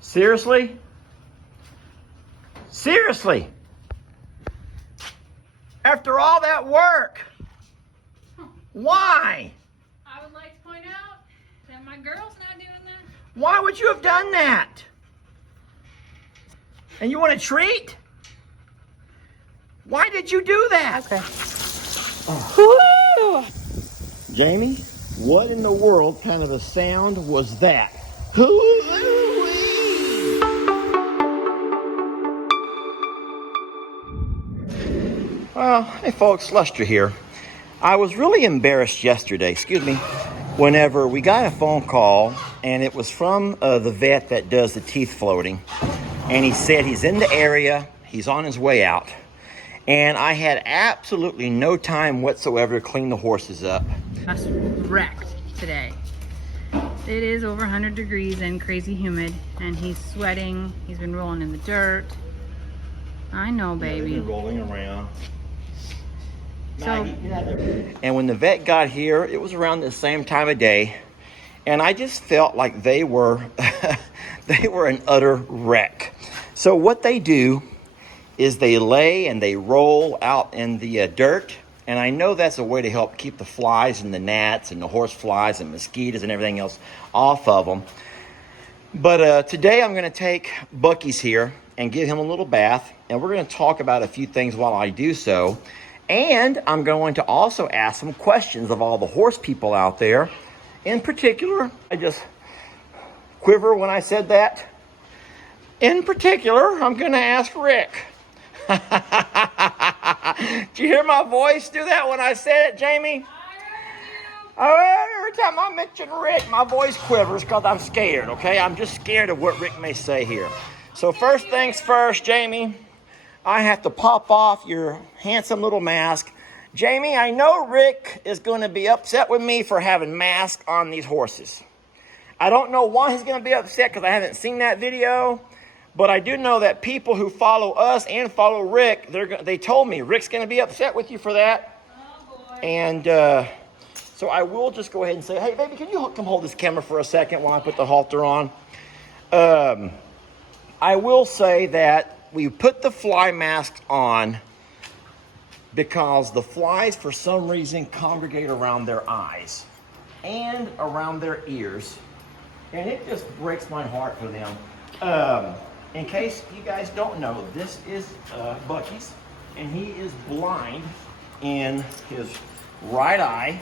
Seriously? Seriously? After all that work, why? I would like to point out that my girl's not doing that. Why would you have done that? And you want a treat? Why did you do that? Okay. Oh. Jamie, what in the world kind of a sound was that? Well, hey folks, Lester here. I was really embarrassed yesterday, whenever we got a phone call, and it was from the vet that does the teeth floating. And he said he's in the area, he's on his way out. And I had absolutely no time whatsoever to clean the horses up. Just wrecked today. It is over 100 degrees and crazy humid, and he's sweating. He's been rolling in the dirt. I know, baby. They've been rolling around. So, and when the vet got here, it was around the same time of day, and I just felt like they were an utter wreck. So what they do is they lay and they roll out in the dirt, and I know that's a way to help keep the flies and the gnats and the horse flies and mosquitoes and everything else off of them. But today I'm going to take Bucky's here and give him a little bath, and we're going to talk about a few things while I do so. And I'm going to also ask some questions of all the horse people out there. In particular, I just quiver when I said that. In particular, I'm going to ask Rick. Did you hear my voice do that when I said it, Jamie? I heard you. Every time I mention Rick, my voice quivers because I'm scared, okay? I'm just scared of what Rick may say here. So first things first, Jamie. I have to pop off your handsome little mask. Jamie, I know Rick is going to be upset with me for having masks on these horses. I don't know why he's going to be upset because I haven't seen that video. But I do know that people who follow us and follow Rick, they told me Rick's going to be upset with you for that. Oh, boy. And so I will just go ahead and say, hey, baby, can you come hold this camera for a second while I put the halter on? I will say that we put the fly mask on because the flies, for some reason, congregate around their eyes and around their ears. And it just breaks my heart for them. In case you guys don't know, this is Bucky's, and he is blind in his right eye.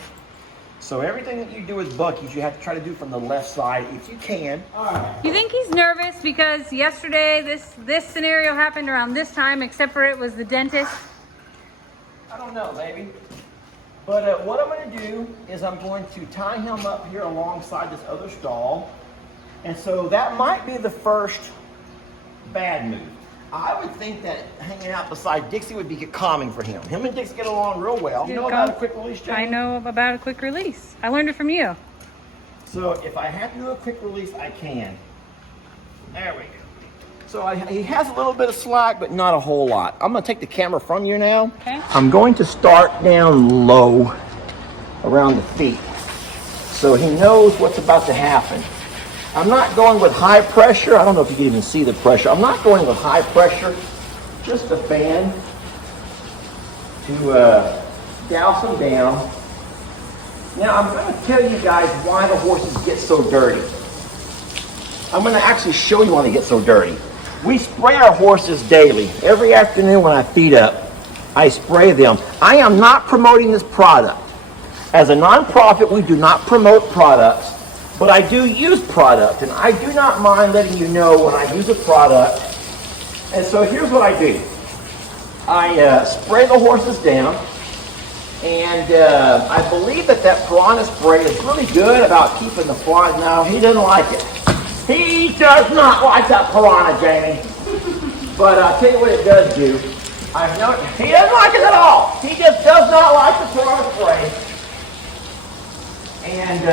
So everything that you do with Bucky's, you have to try to do from the left side if you can. All right. You think he's nervous because yesterday this scenario happened around this time, except for it was the dentist? I don't know, baby. But what I'm going to do is I'm going to tie him up here alongside this other stall. And so that might be the first bad move. I would think that hanging out beside Dixie would be calming for him. Him and Dixie get along real well. You know about a quick release, Jamie? I know about a quick release. I learned it from you. So if I have to do a quick release, I can. There we go. So he has a little bit of slack, but not a whole lot. I'm going to take the camera from you now. Okay. I'm going to start down low around the feet so he knows what's about to happen. I'm not going with high pressure. I don't know if you can even see the pressure. I'm not going with high pressure, just a fan to douse them down. Now I'm going to tell you guys why the horses get so dirty. I'm going to actually show you why they get so dirty. We spray our horses daily. Every afternoon when I feed up, I spray them. I am not promoting this product. As a nonprofit, we do not promote products. But I do use product, and I do not mind letting you know when I use a product. And so here's what I do. I spray the horses down, and I believe that Piranha spray is really good about keeping the flies. No, he doesn't like it. He does not like that Piranha, Jamie. But I'll tell you what it does do. I've noticed he doesn't like it at all. He just does not like the Piranha spray. And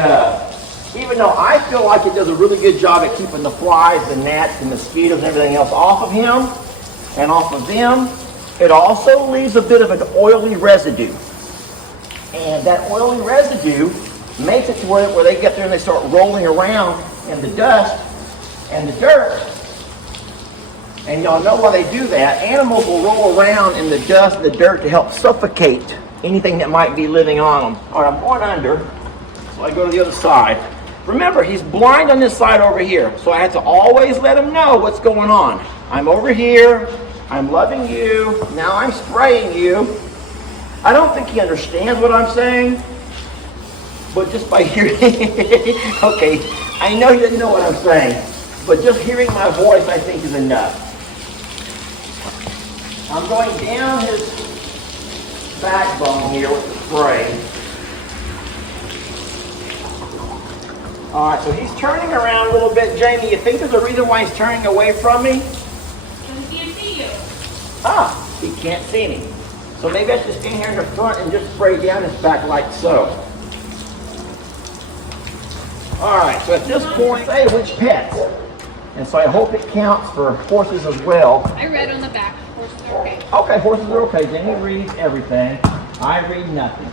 even though I feel like it does a really good job at keeping the flies, the gnats, the mosquitoes, and everything else off of him and off of them, it also leaves a bit of an oily residue. And that oily residue makes it to where they get there and they start rolling around in the dust, and the dirt. And y'all know why they do that. Animals will roll around in the dust and the dirt to help suffocate anything that might be living on them. All right, I'm going under, so I go to the other side. Remember, he's blind on this side over here, so I have to always let him know what's going on. I'm over here, I'm loving you, now I'm spraying you. I don't think he understands what I'm saying, but just by hearing, okay, I know he doesn't know what I'm saying, but just hearing my voice I think is enough. I'm going down his backbone here with the spray. All right, so he's turning around a little bit. Jamie, you think there's a reason why he's turning away from me? Because he can't see you. Ah, he can't see me. So maybe I should stand here in the front and just spray down his back like so. All right, so at this point, say which pets. And so I hope it counts for horses as well. I read on the back. Horses are okay. Okay, horses are okay. Jamie reads everything. I read nothing.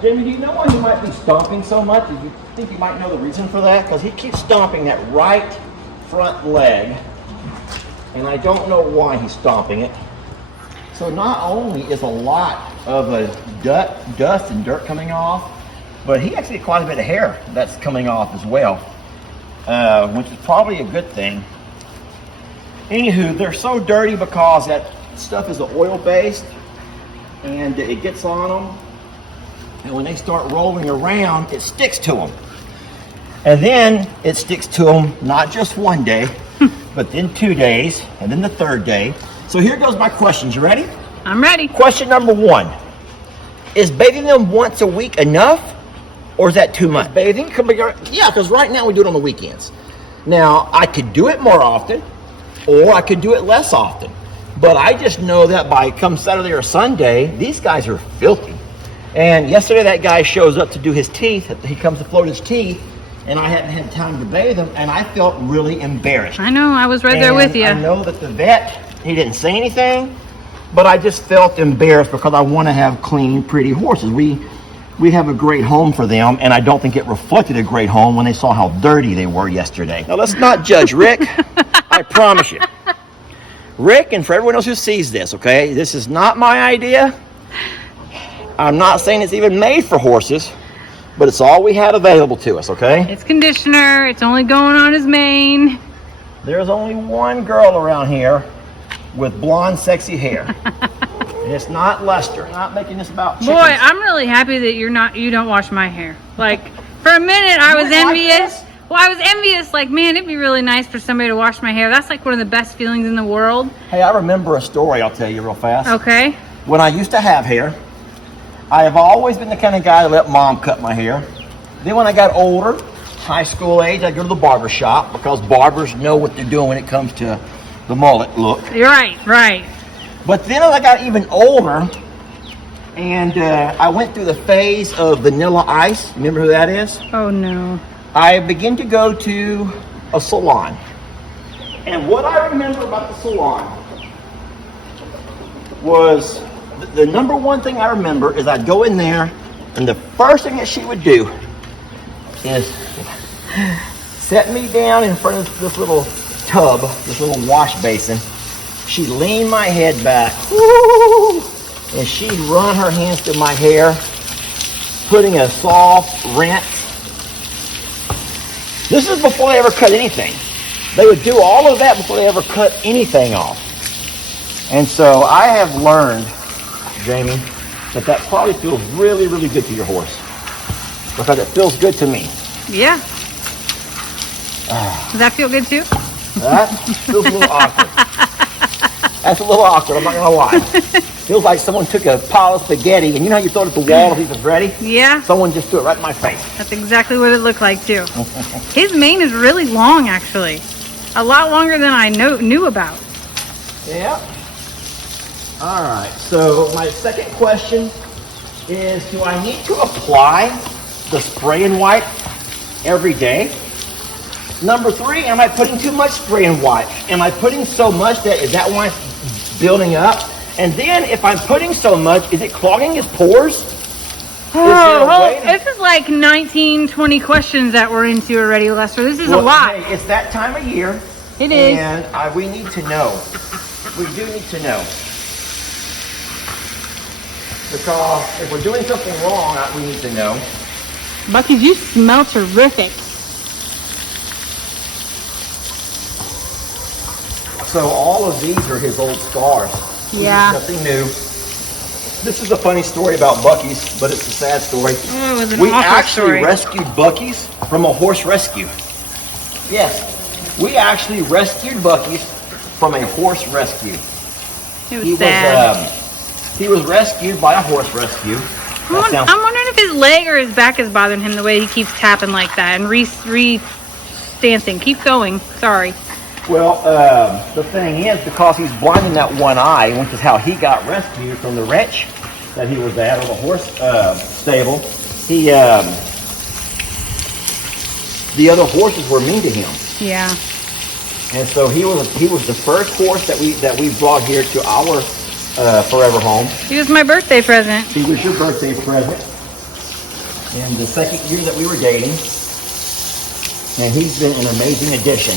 Jamie, do you know why he might be stomping so much? Do you think you might know the reason for that? Because he keeps stomping that right front leg. And I don't know why he's stomping it. So not only is a lot of dust and dirt coming off, but he actually had quite a bit of hair that's coming off as well, which is probably a good thing. Anywho, they're so dirty because that stuff is oil-based, and it gets on them, and when they start rolling around, it sticks to them. And then it sticks to them not just one day, but then 2 days, and then the third day. So here goes my questions. You ready? I'm ready. Question number 1. Is bathing them once a week enough, or is that too much? Bathing? Yeah, because right now we do it on the weekends. Now, I could do it more often, or I could do it less often. But I just know that by come Saturday or Sunday, these guys are filthy. And yesterday that guy shows up to do his teeth. He comes to float his teeth, and I hadn't had time to bathe him, and I felt really embarrassed. I know, I was right there with you. I know that the vet, he didn't say anything, but I just felt embarrassed because I want to have clean, pretty horses. We have a great home for them, and I don't think it reflected a great home when they saw how dirty they were yesterday. Now, let's not judge Rick. I promise you. Rick, and for everyone else who sees this, okay, this is not my idea. I'm not saying it's even made for horses, but it's all we had available to us, okay? It's conditioner. It's only going on his mane. There's only one girl around here with blonde, sexy hair. And it's not Lester. I'm not making this about chickens. Boy, I'm really happy that you don't wash my hair. Like, for a minute I was envious. Well, I was envious, like, man, it'd be really nice for somebody to wash my hair. That's like one of the best feelings in the world. Hey, I remember a story I'll tell you real fast. Okay. When I used to have hair, I have always been the kind of guy that let mom cut my hair. Then when I got older, high school age, I'd go to the barber shop because barbers know what they're doing when it comes to the mullet look. You're right. But then as I got even older, and I went through the phase of Vanilla Ice. Remember who that is? Oh, no. I began to go to a salon. And what I remember about the salon was the number one thing I remember is I'd go in there, and the first thing that she would do is set me down in front of this little tub, this little wash basin. She'd lean my head back, and she'd run her hands through my hair, putting a soft rinse. This is before they ever cut anything. They would do all of that before they ever cut anything off. And so I have learned, Jamie, that probably feels really, really good to your horse. Because it feels good to me. Yeah. Does that feel good too? That feels a little awkward. That's a little awkward, I'm not gonna lie. Feels like someone took a pile of spaghetti, and you know how you throw it at the wall if it's ready? Yeah. Someone just threw it right in my face. That's exactly what it looked like too. His mane is really long, actually. A lot longer than I knew about. Yeah. All right, so my second question is, do I need to apply the spray and wipe every day? Number 3, am I putting too much spray and wipe? Am I putting so much is that why it's building up? And then if I'm putting so much, is it clogging his pores? This is like 19, 20 questions that we're into already, Lester. This is a lot. Hey, it's that time of year. It is. And we need to know. We do need to know. Because if we're doing something wrong, we need to know. Bucky, you smell terrific. So all of these are his old scars. Yeah. Nothing new. This is a funny story about Bucky's, but it's a sad story. Oh, it was an we awful actually story. rescued Bucky's from a horse rescue. Yes, we actually rescued Bucky's from a horse rescue. It was sad. He was rescued by a horse rescue. I'm wondering if his leg or his back is bothering him the way he keeps tapping like that and re-stancing. Keep going. Sorry. Well, the thing is, because he's blind in that one eye, which is how he got rescued from the wrench that he was at, or the horse stable, the other horses were mean to him. Yeah. And so he was the first horse that we brought here to our forever home. He was my birthday present. He was your birthday present in the second year that we were dating, and he's been an amazing addition.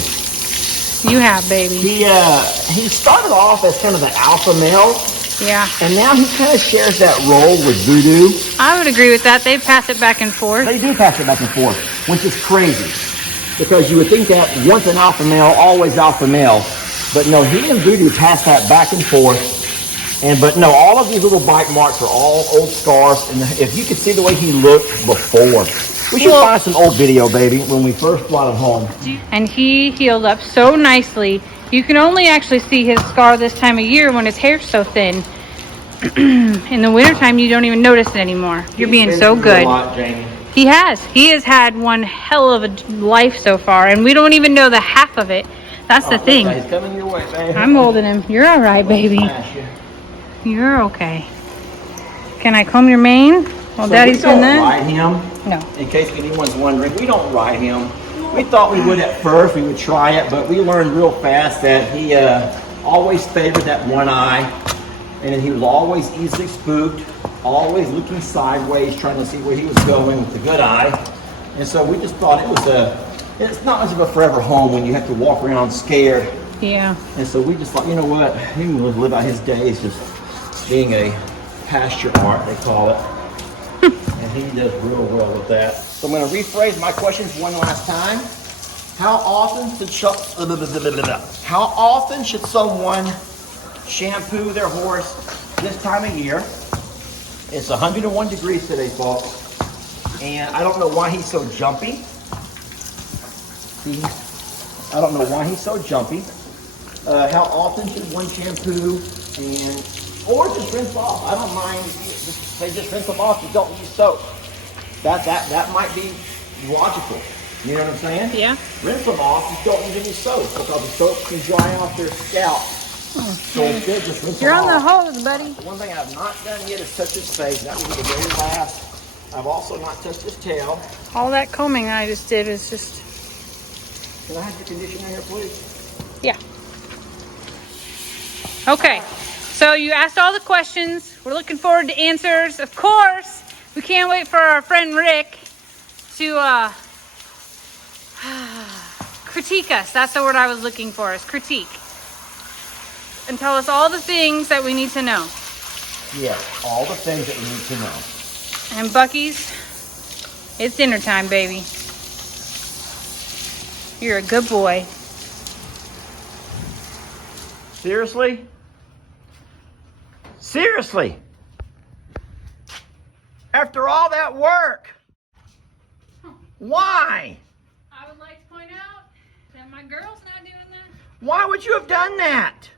You have, baby. He started off as kind of an alpha male. Yeah. And now he kind of shares that role with Voodoo. I would agree with that. They pass it back and forth. They do pass it back and forth, which is crazy. Because you would think that once an alpha male, always alpha male. But no, he and Voodoo pass that back and forth. But no, all of these little bite marks are all old scars. And if you could see the way he looked before. We should find some old video, baby, when we first brought it home. And he healed up so nicely. You can only actually see his scar this time of year when his hair's so thin. In the wintertime, you don't even notice it anymore. You're being so good. He has. He has had one hell of a life so far, and we don't even know the half of it. That's the thing. He's coming your way, baby. I'm holding him. You're all right, baby. You're okay. Can I comb your mane while Daddy's doing that? We don't ride him. No. In case anyone's wondering, we don't ride him. We thought we would at first. We would try it, but we learned real fast that he always favored that one eye, and then he was always easily spooked, always looking sideways, trying to see where he was going with the good eye. And so we just thought it's not much of a forever home when you have to walk around scared. Yeah. And so we just thought, you know what, he will live out his days just being a pasture art, they call it. And he does real well with that. So I'm going to rephrase my questions one last time. How often should someone shampoo their horse this time of year? It's 101 degrees today, folks. And I don't know why he's so jumpy. See, I don't know why he's so jumpy. How often should one shampoo or just rinse off? I don't mind. Just rinse them off. You don't use soap. That might be logical. You know what I'm saying? Yeah. Rinse them off. You don't use any soap because the soap can dry off their scalp. So it's good. Just rinse You're them on off. the hose, buddy. One thing I've not done yet is touch his face. That was the very last. I've also not touched his tail. All that combing I just did is just... Can I have your conditioner here, please? Yeah. Okay. So you asked all the questions. We're looking forward to answers. Of course, we can't wait for our friend Rick to critique us. That's the word I was looking for, is critique. And tell us all the things that we need to know. Yeah, all the things that we need to know. And Bucky's, it's dinner time, baby. You're a good boy. Seriously? Seriously? After all that work? Why? I would like to point out that my girl's not doing that. Why would you have done that?